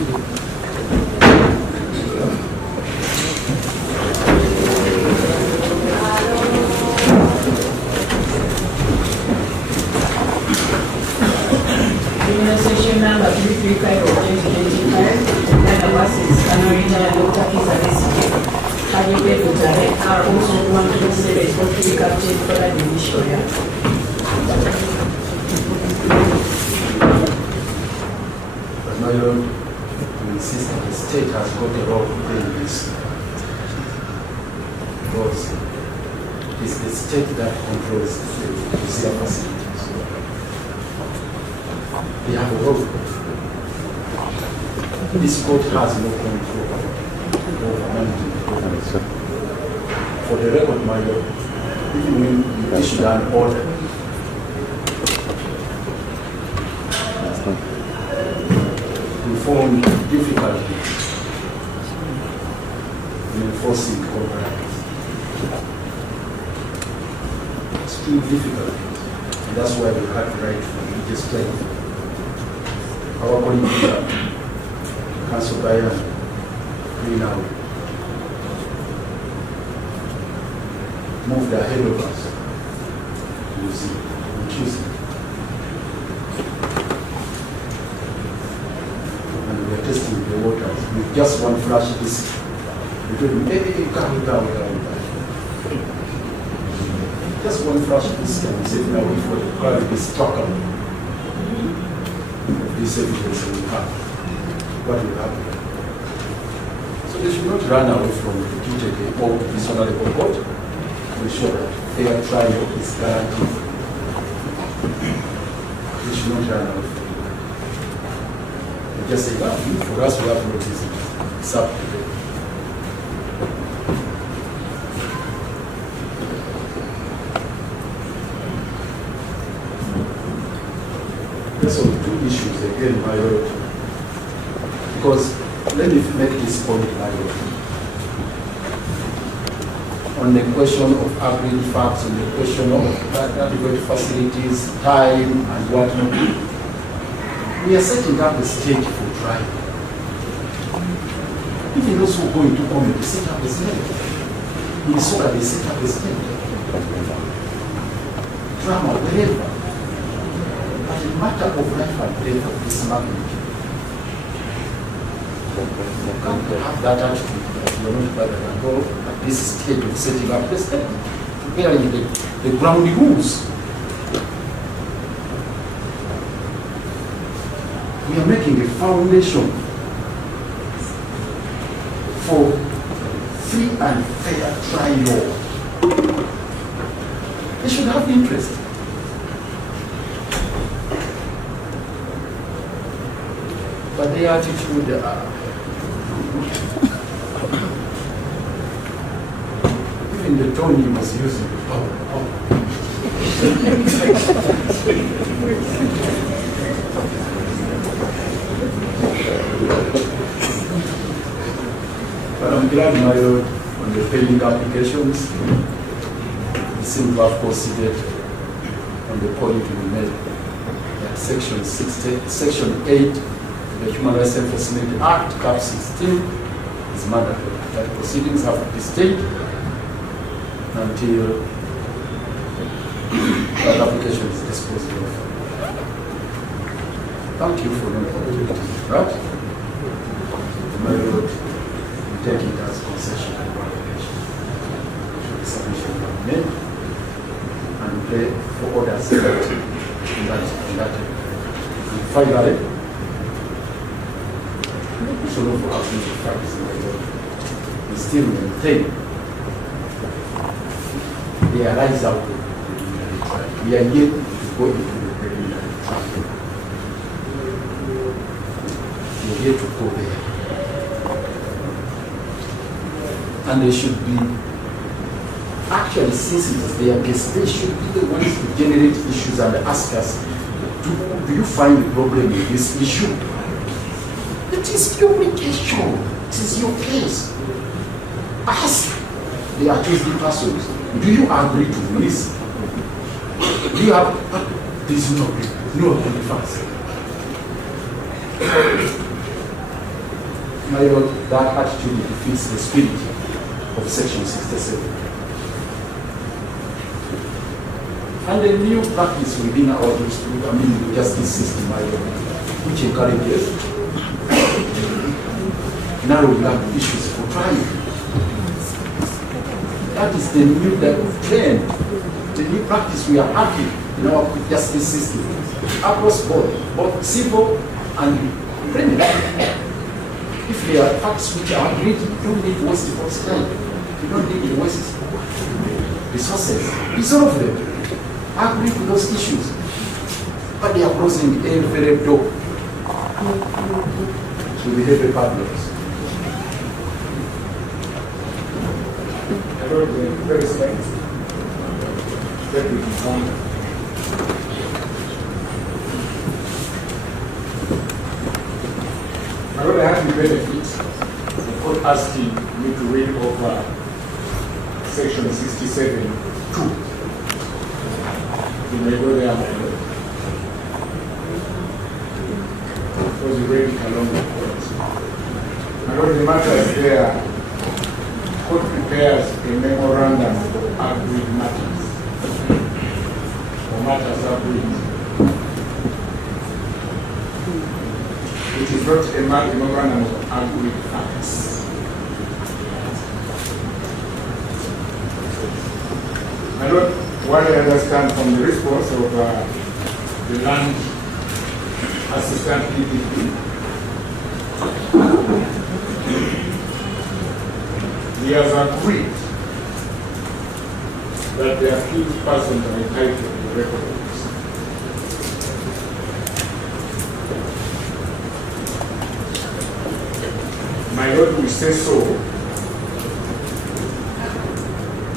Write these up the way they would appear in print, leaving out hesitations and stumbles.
Session number 335 of 2025, and buses Regional Dr. Besigye, Hajime Butare are also 127 for three captain for the division. But my lord, we insist that the state has got a role to play in this. Because it's the state that controls the facilities. They have a role. This court has no control over managing the government. For the record, my lord, even when you issued an order, we found difficulty in enforcing copyright. It's too difficult, and that's why we had the right for religious claim. Our colleague, Council Bayan, now moved ahead of us. You see, on Tuesday. And we are testing the waters with just one flash disk. We told him, hey, calm down. Just one flash disk, and we said, now we for the crowd is struck. This evidence we have. What will happen? So they should not run away from the duty or this honorable court to ensure that fair trial is guaranteed. They should not run away from it. They just say, well, for us we have no business. It's up to them. So two issues again, my lord. Because let me make this point, my lord. On the question of agreed facts, on the question of adequate facilities, time, and whatnot, we are setting up a stage for trial. Even those who go into court, they set up a stage. In Soka, they set up a stage. Drama, wherever. But a matter of life and death of this magnitude, you can't have that attitude that you are not better than all at this stage of setting up precedent, preparing the ground rules. We are making a foundation for free and fair trial. They should have interest. But the attitude, even the tone he was using, But I'm glad, my lord, on the pending applications, we seem to have proceeded on the point we made that Section 8, the Human Rights Enforcement Act, Cap 16, is mandatory. That proceedings have to be stayed until that application is disposed of. Thank you for the opportunity. Right? My lord, we take it as concession and application. The submission have made and pray for orders in that. And finally, so no for absolute facts, we still maintain they arise out of the preliminary trial. We are yet to go into the preliminary trial. We are yet to go there. And they should be, actually, since it is their case, they should be the ones to generate issues and ask us, do you find a problem with this issue? It is your issue. It is your case. Ask the accused persons, do you agree to this? Do you have, this is no defense. My Lord, that attitude defeats the spirit of Section 67. And a new practice within our justice system, my Lord, which encourages narrowing up issues for trial. That is the new trend, the new practice we are having in our justice system across both civil and criminal. If there are facts which are agreed, you don't need to waste the court's time. You don't need to waste resources. Resolve them. Agree to those issues. But they are closing every door to the heavy problems. I wrote the very slides that we can find. I wrote the happy benefits. The court asking me to read over section 67(2). You may go there, my lord. Because you read it along the court. I wrote the matters there. Court prepares a memorandum of agreed matters, or matters agreed. It is not a memorandum of agreed facts. My lord, what I understand from the response of the land assistant PDP, he has agreed that the accused persons are entitled to the records. My lord will say so,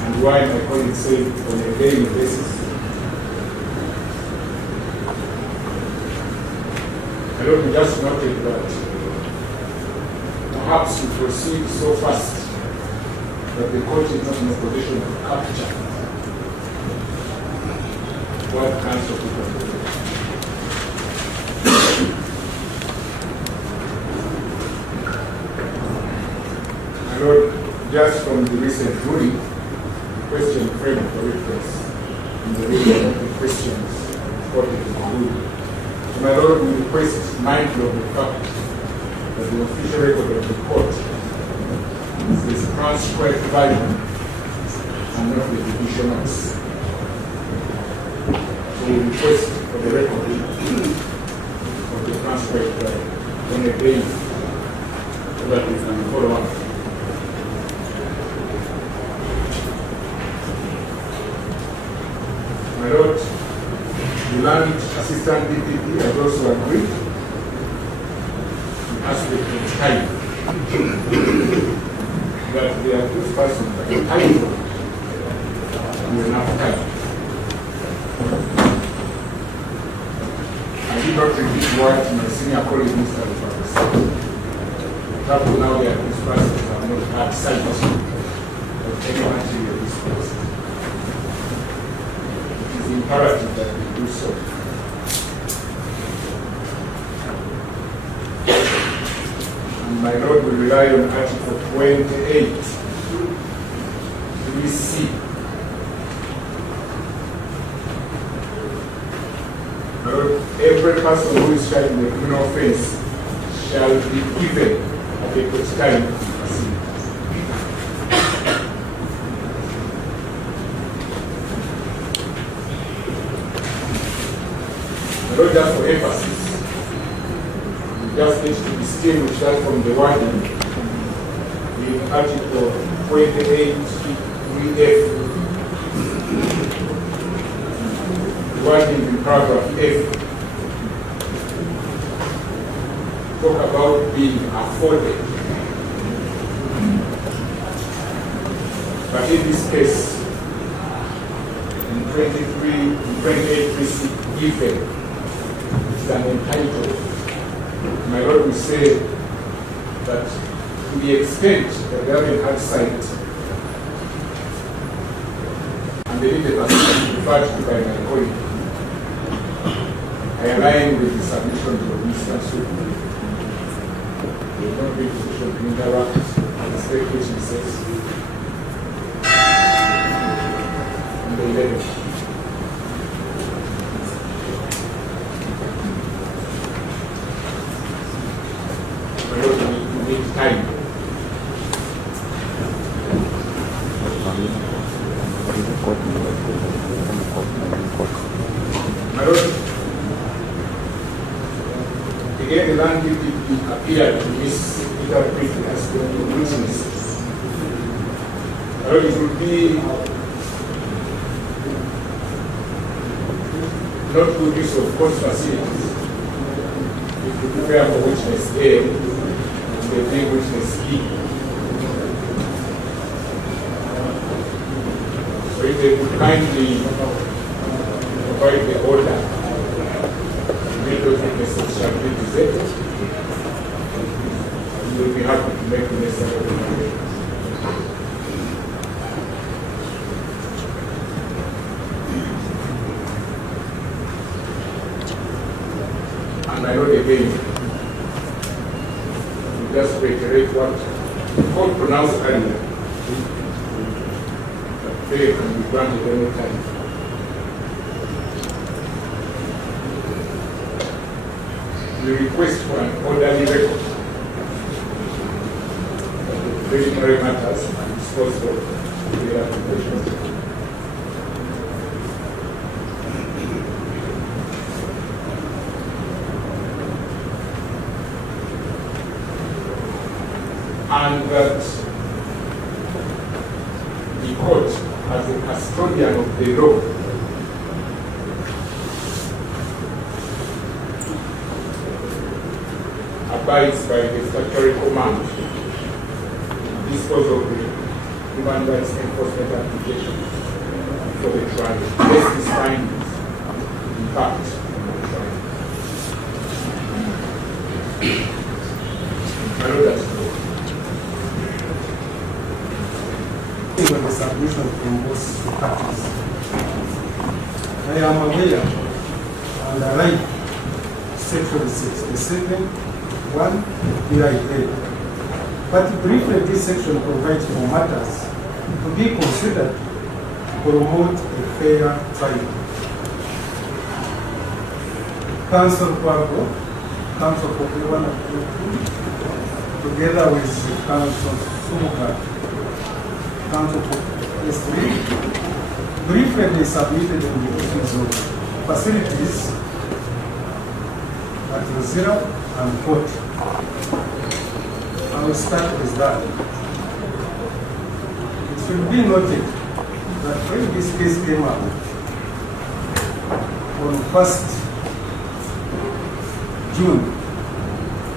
and why my colleague said on a daily basis. My lord, we just noted that perhaps we proceed so fast that the court is not in a position to capture what counsel people do. My lord, just from the recent ruling, the question framed for reference in the reading of the questions quoted in the ruling. So my lord, we request, mindful of the fact that the official record of the court is transcribed value and not the division notes. So we request for the record of the transcribed value on a day so that we can follow up. My lord, the land assistant DPP has also agreed the aspect of time that the accused person are entitled to enough time. I did not repeat what my senior colleague Mr. Ddobozi said. Up to now, the accused persons have not had sight of any material discourse. It is imperative that we do so. My lord will rely on Article 28, 3C. My lord, every person who is tried in a criminal offense shall be given adequate time to proceed. My lord, just for emphasis, just need to distinguish that from the wording in Article 28, 3F. The wording in paragraph F talk about being afforded. But in this case, in 28, 3C, given, it's an entitled. My lord will say that to the extent that they haven't had sight and they need a person referred to by my colleague, I align with the submissions of Mr. Su. There's no big position to interact with the state witnesses. And the 11th. We need time. My Lord, again, the land appeared to misinterpret as the witness. My Lord, it would be not good use of court facilities if you prepare for witness A and the big witness B. So if they could kindly provide the order, make those witnesses shall be presented, we will be happy to make the necessary recommendation. And I know again, we just reiterate what the court pronounced earlier, that bail can be granted any time. We request for an orderly record of the preliminary matters and disposed of the application. And that the court, as a custodian of the law, abides by the statutory command to dispose of the human rights enforcement application for the trial. This is findings, in fact, on the trial. I know that's true. The submission from both parties. I am aware and I like section 67, 1, BIA. But briefly, this section provides for matters to be considered to promote a fair trial. Council Kwabo, Council Kopiwana, together with Council Sumuka, Council S3, briefly they submitted in the issues of facilities at Rosira and court. I will start with that. It should be noted that when this case came up on 1st June,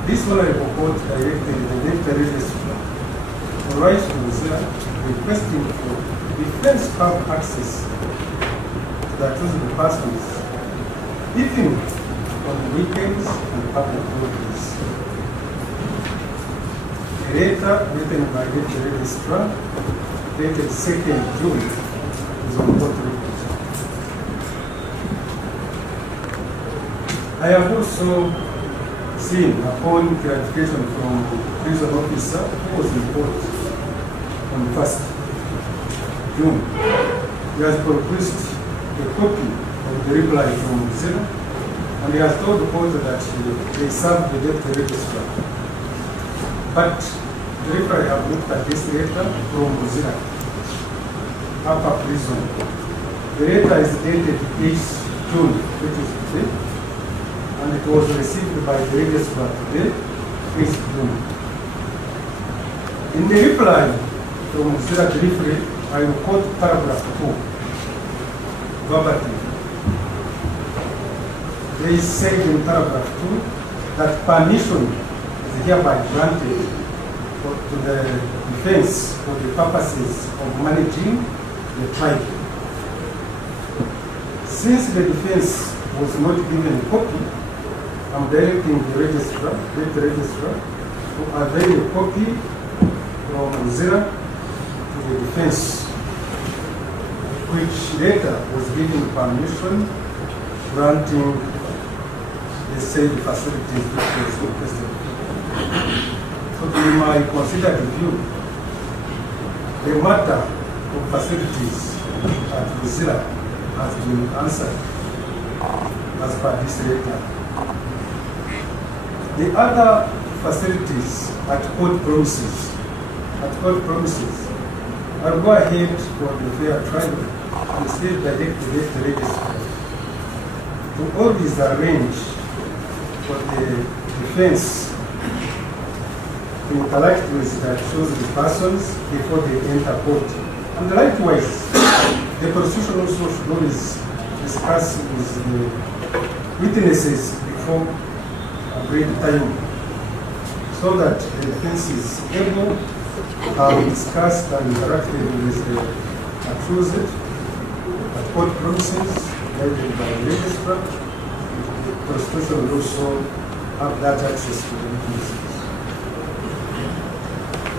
this honorable court directed the Deputy Registrar to write to Rosira requesting for defense pub access to the accused persons, even on weekends and public holidays. A letter written by the registrar dated 2nd June is on court record. I have also seen upon clarification from the prison officer who was in court on 1st June. He has produced a copy of the reply from Zero, and he has told the court that they served the Deputy Registrar. But the reply have looked at this letter from Zero, Upper Prison. The letter is dated 8th June, which is today, and it was received by the Registrar today, 8th June. In the reply from Zero briefly, I will quote paragraph 2, verbatim. They said in paragraph 2 that permission is hereby granted to the defense for the purposes of managing the trial. Since the defense was not given a copy, I'm directing the registrar to avail a copy from Zero to the defense, which later was given permission granting the said facilities which was requested. in my considered review, the matter of facilities at Besigye has been answered as per this letter. The other facilities at court premises, I'll go ahead for the fair trial and still direct the registrar to always arrange for the defense to interact with that shows the persons before they enter court. And likewise, the prosecution also should always discuss with the witnesses before agreed time, so that the defense is able to have discussed and interacted with the accused at court premises, guided by the registrar. The prosecution will also have that access to the witnesses.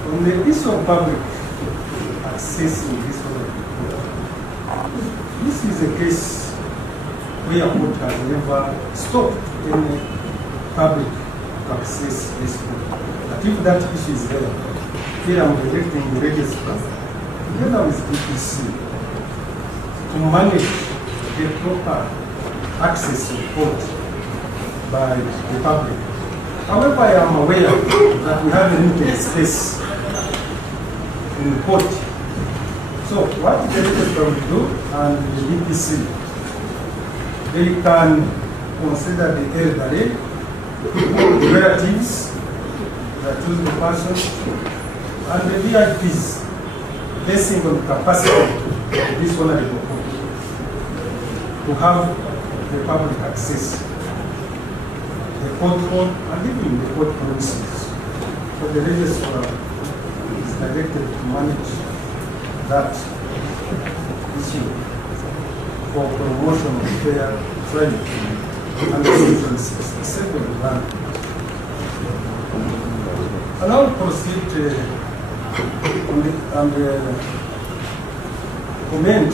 On the issue of public access in this one, this is a case where court has never stopped any public to access this court. But if that issue is there, here I'm directing the registrar together with DPC to manage the proper access to court by the public. However, I am aware that we have a limited space in court. So what the registrar will do and the DPC, they can consider the elderly, the relatives that choose the person, and the VIPs, basing on the capacity of this honorable court to have the public access, the court hall, and even the court premises. So the registrar is directed to manage that issue for promotion of fair trial under Section 67 plan. And I'll proceed on the comment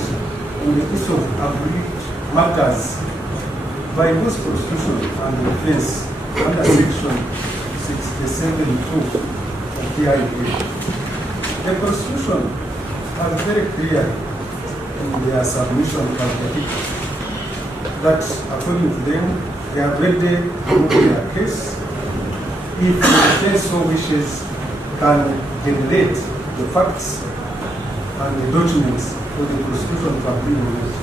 on the issue of agreed matters by both prosecution and the defense under Section 67(2) of the PIA. The prosecution was very clear in their submission to the that according to them, they are ready to move their case. If the defense so wishes, can generate the facts and the documents for the prosecution to agree on it.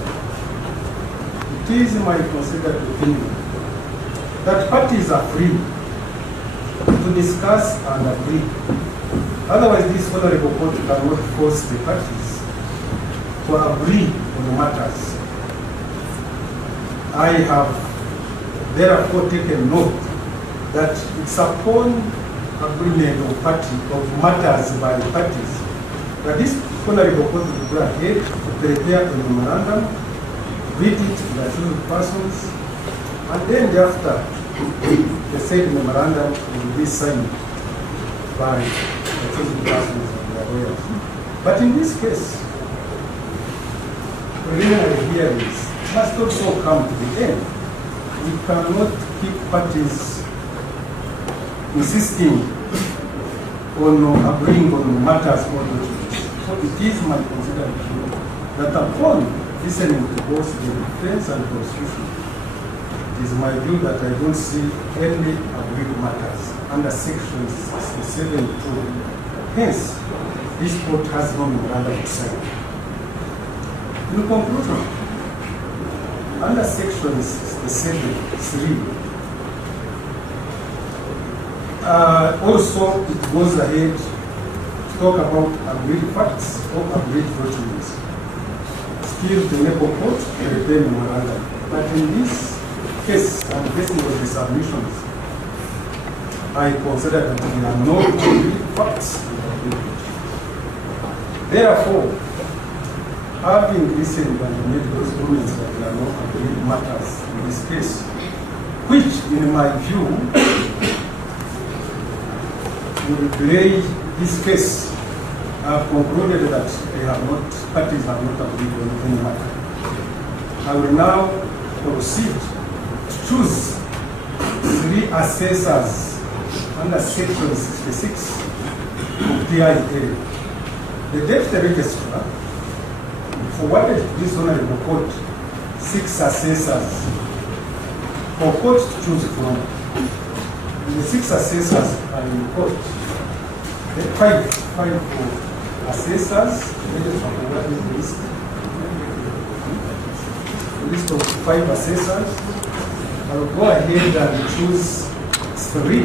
It is my considered opinion that parties are free to discuss and agree. Otherwise, this honorable court cannot force the parties to agree on the matters. I have therefore taken note that it's upon agreement of matters by the parties that this honorable court will go ahead to prepare a memorandum, read it to the accused persons, and then thereafter the said memorandum will be signed by the accused persons and their lawyers. But in this case, preliminary hearings must also come to the end. We cannot keep parties insisting on agreeing on matters or documents. So it is my considered view that upon listening to both the defense and prosecution, it is my view that I don't see any agreed matters under Section 67(2). Hence, this court has no memorandum to sign. In conclusion, under Section 67(3), also it goes ahead to talk about agreed facts or agreed documents. Still, the Nepal court prepare memorandum. But in this case, and based on the submissions, I consider that there are no agreed facts. Therefore, having listened and made those comments that there are no agreed matters in this case, which, in my view, would play this case, I have concluded that parties have not agreed on any matter. I will now proceed to choose 3 assessors under section 66 of PIA. The deputy registrar forwarded this honorable court 6 assessors for court to choose from. And the 6 assessors are in court. The five assessors, what is the list? The list of 5 assessors. I will go ahead and choose 3.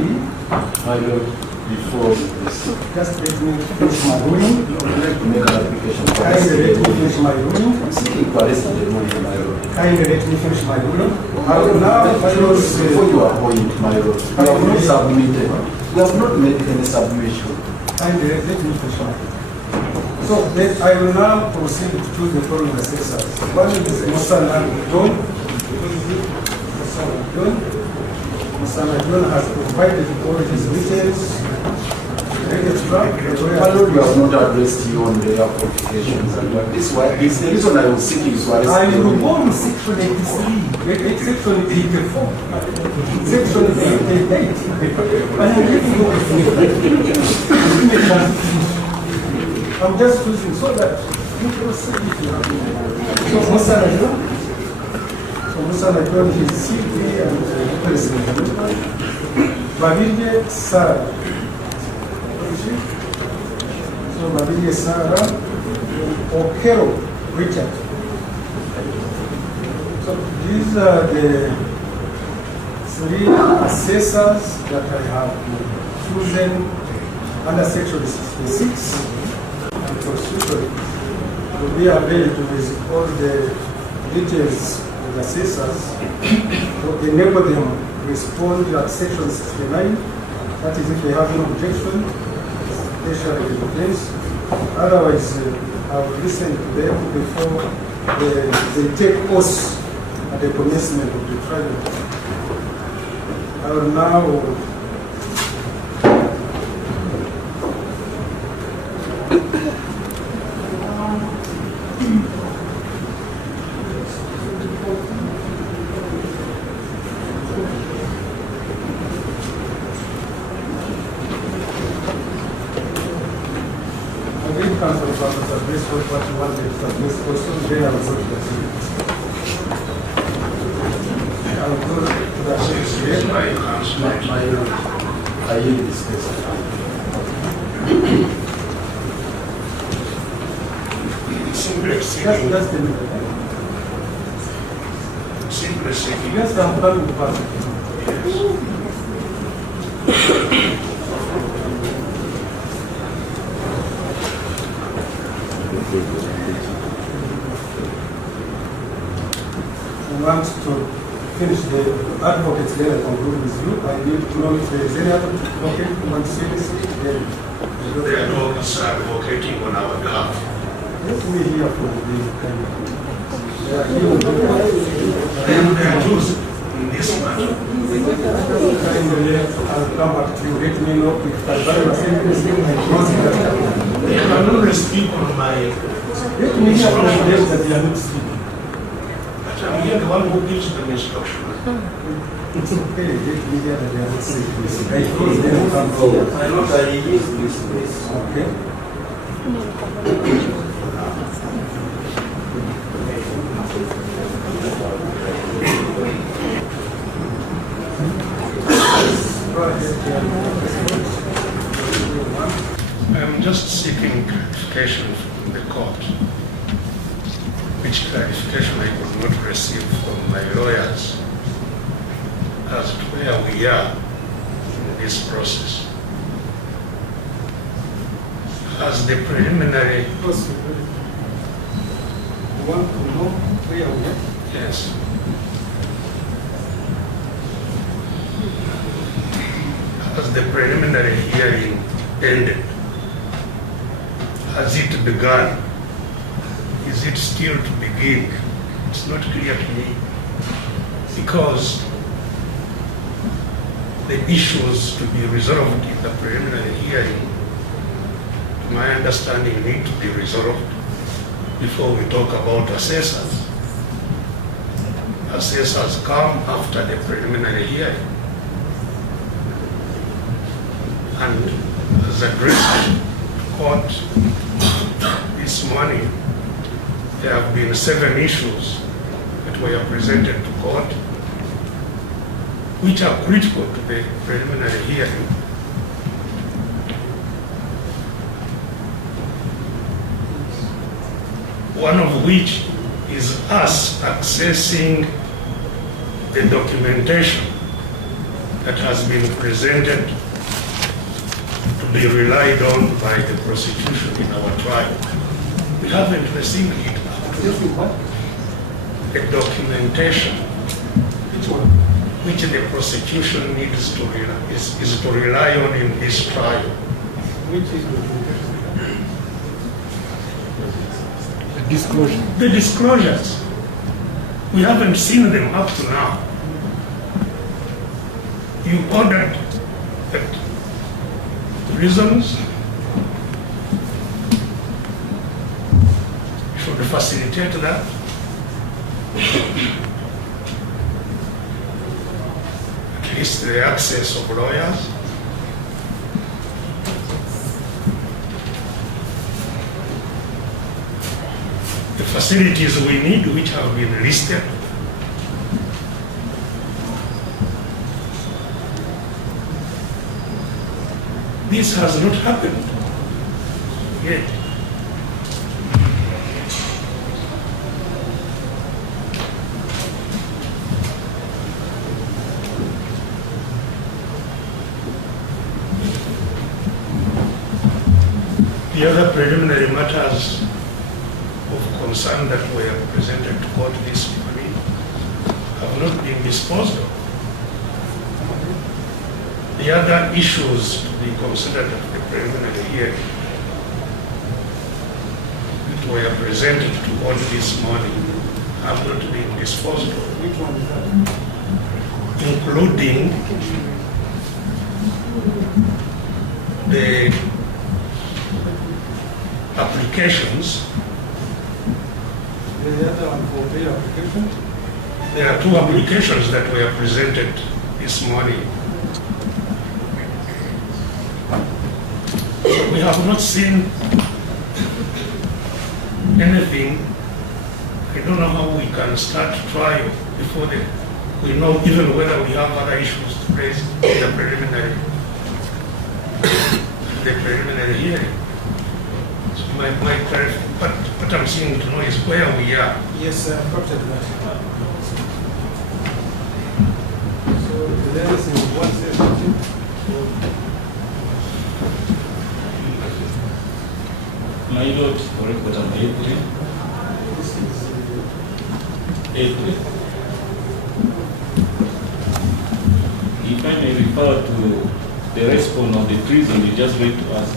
My Lord, before this, Just let me finish my ruling. I would like to make an application for Kindly let me finish my ruling. I'm seeking to arrest the money, my Lord. Kindly let me finish my ruling. I will now choose. Before you appoint, my Lord, you have not submitted. You have not made any submission. Kindly let me finish my ruling. So then I will now proceed to choose the following assessors. One is Musana John. Musana John has provided all his details. My Lord, you have not addressed you on the qualifications. And this why it's the reason I was seeking to arrest I you. will go on section 83, section 84, section 88. And I'm giving you I'm just choosing so that you proceed if you have. So Musana John, his CV and president. Besigye Sarah. So Besigye Sarah, Okero Richard. So these are the 3 assessors that I have chosen under section 66 and constitution to be available with all the details of the assessors to enable them to respond at section 69. That is if they have no objection, they shall be placed. Otherwise, I will listen to them before they take oath at the commencement of the trial. I will now Council of address what you wanted to address also, then I will go to the I will go to the I yield this case. Just a minute. Simply speaking. Yes, I'm coming back. I want to finish the advocates then I conclude with you. I need to know if there is any other advocate who wants to say this. Then The advocates are advocating on our behalf. let me hear from the They are chosen in this matter. I'll come back to you. Let me know if I was anything I close that. I can only speak on my. Let me hear from them that they are not speaking. But I'm here the one who gives them instruction. It's okay. Let me hear that they are not speaking. I close them and come forward. I know that he is this place. Okay. I'm just seeking clarification from the court, which clarification I could not receive from my lawyers as to where we are in this process. As the preliminary, You want to know where we are? yes, as the preliminary hearing ended, has it begun? Is it still to begin? It's not clear to me, because the issues to be resolved in the preliminary hearing, to my understanding, need to be resolved before we talk about assessors. Assessors come after the preliminary hearing. And as addressed court this morning, there have been 7 issues that were presented to court, which are critical to the preliminary hearing. One of which is us accessing the documentation that has been presented to be relied on by the prosecution in our trial. We haven't received it. The documentation which the prosecution needs to is to rely on in this trial. Which is the disclosure? The disclosures. We haven't seen them up to now. You ordered the reasons should facilitate that. At least the access of lawyers. The facilities we need, which have been listed. This has not happened yet. The other preliminary matters of concern that were presented to court this morning have not been disposed of. The other issues to be considered at the preliminary hearing that were presented to court this morning have not been disposed of. Which one is that? Including the applications. The other one for the application? There are 2 applications that were presented this morning. We have not seen anything. I don't know how we can start trial before we know even whether we have other issues to raise in the preliminary hearing. So what I'm seeking to know is where we are. Yes, I've got that. So there is in 117. My Lord, for record, I'm April. If I may refer to the response of the prison you just read to us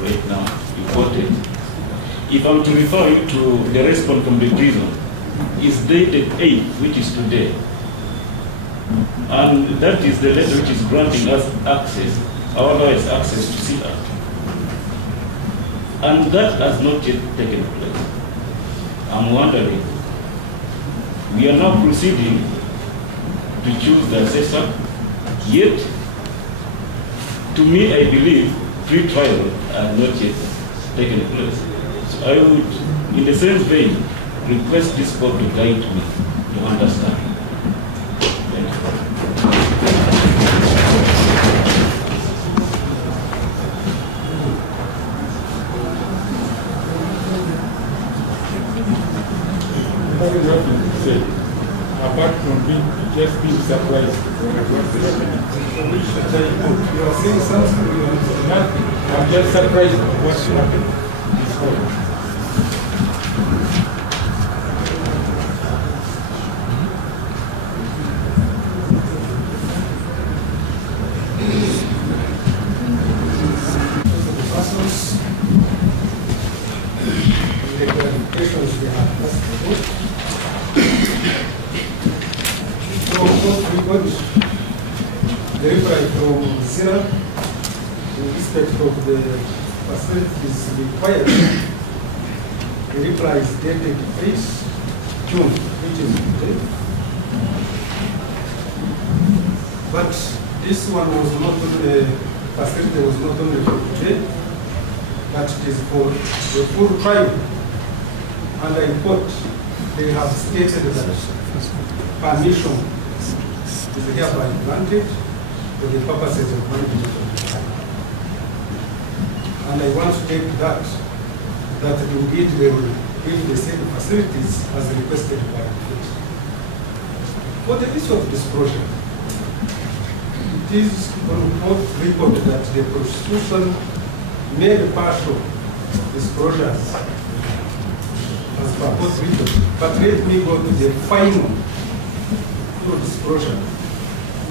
right now, you quoted. If I'm to refer you to the response from the prison, it's dated 8, which is today. And that is the letter which is granting us access, our lawyers access to see us. And that has not yet taken place. I'm wondering, we are now proceeding to choose the assessor, yet, to me, I believe, pre-trial has not yet taken place. So I would, in the same vein, request this court to guide me to understand. Thank you. Apart from just being surprised at what's happening. You are saying something, you are Nothing. I'm just surprised at what's happening. This whole. the clarifications we have asked for. So, we got the reply from Zira in respect of the facilities required. The reply is dated 8 June, which is today. But this one was not facility was not only for today, but it is for the full tribe. And I quote, they have stated that permission is hereby granted for the purposes of management of the tribe. And I want to take that indeed they will give the same facilities as requested by the state. For the issue of disclosure, it is on court record that the prosecution made partial disclosures as per court record, but let me go to the final full disclosure,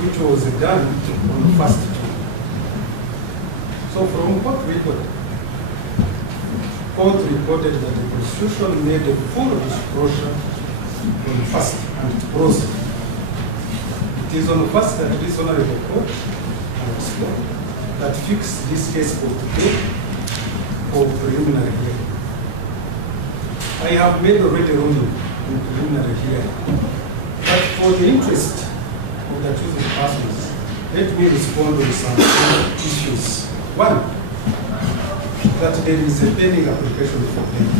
which was done on the first day. So from court record, court reported that the prosecution made a full disclosure on the first and it proceeded. It is on the first that this honorable court that fixed this case for today for preliminary hearing. I have made already ruling in preliminary hearing, but for the interest of the chosen persons, let me respond on some issues. One, that there is a pending application for bail.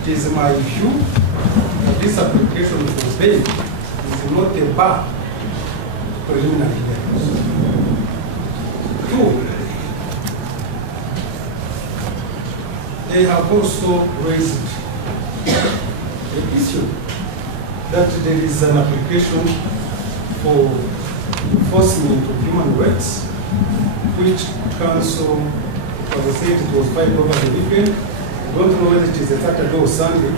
It is my view that this application for bail is not a bar preliminary hearings. Two, they have also raised the issue that there is an application for enforcement of human rights, which council, as I said, it was filed over the weekend. I don't know whether it is a Saturday or Sunday,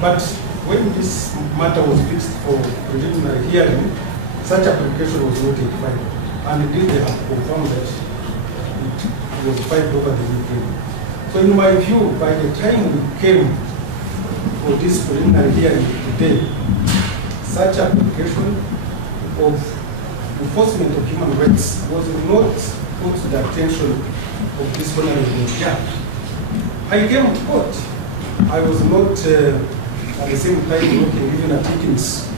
but when this matter was fixed for preliminary hearing, such application was not yet filed. And indeed they have confirmed that it was filed over the weekend. So in my view, by the time we came for this preliminary hearing today, such application of enforcement of human rights was not put to the attention of this honorable judge. I came to court. I was not at the same time looking even at Dickens.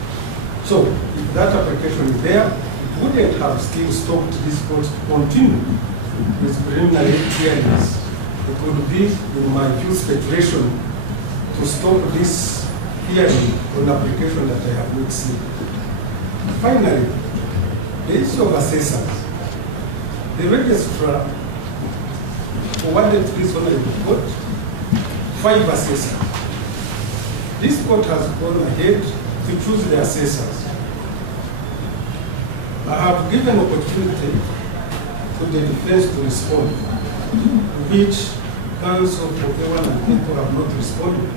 So if that application is there, it wouldn't have still stopped this court to continue with preliminary hearings. It would be, in my view, speculation to stop this hearing on application that I have not seen. Finally, the issue of assessors. The registrar forwarded to this honorable court 5 assessors. This court has gone ahead to choose the assessors. I have given opportunity to the defense to respond, which counsel for A1 and A2 have not responded.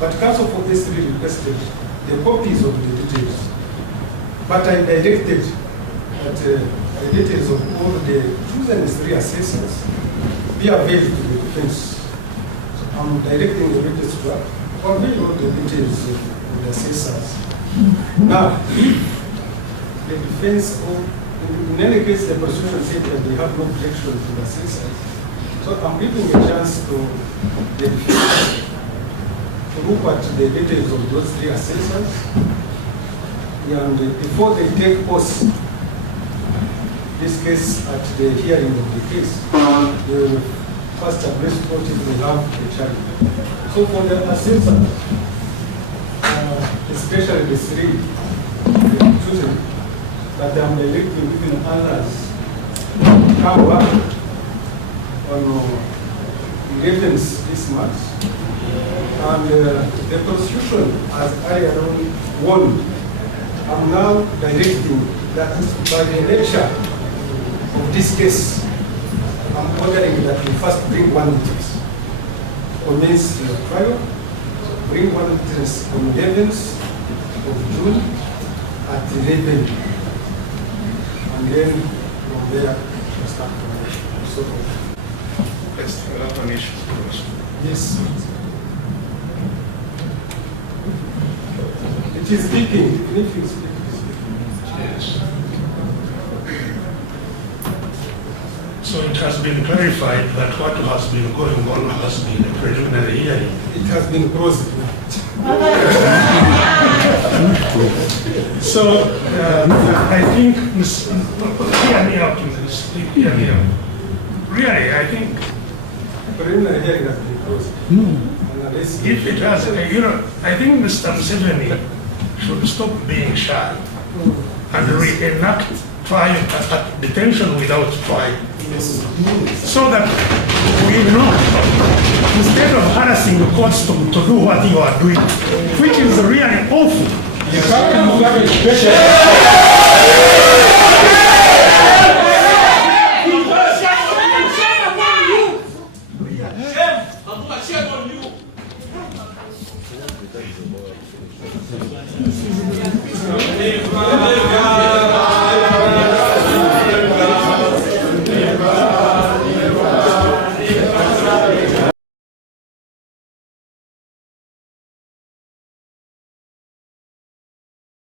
But counsel for A3 requested the copies of the details. But I directed that the details of all the chosen 3 assessors be available to the defense. So I'm directing the registrar to avail all the details of the assessors. Now, if the defense, or in any case, the prosecution said that they have no objection to the assessors, so I'm giving a chance to the defense to look at the details of those 3 assessors, and before they take post this case at the hearing of the case, the first address court will have a charge. So for the assessors, especially the 3 chosen, that I'm directing even others come back on 11th this month. And the prosecution has earlier on warned. I'm now directing that by the nature of this case, I'm ordering that we first bring 1 witness. Commence the trial, bring 1 witness on 11th of June at 11. And then from there, we'll start the so Let's have an issue first. yes. It is speaking, if you speak. Yes. So it has been clarified that what has been going on has been a preliminary hearing. It has been closed. So I think hear me out, please. Hear me out. Really, I think Preliminary hearing has been closed. Unless if it has, I think Mr. Museveni should stop being shy and reenact trial detention without trial. So that we know, instead of harassing the courts to do what you are doing, which is really awful.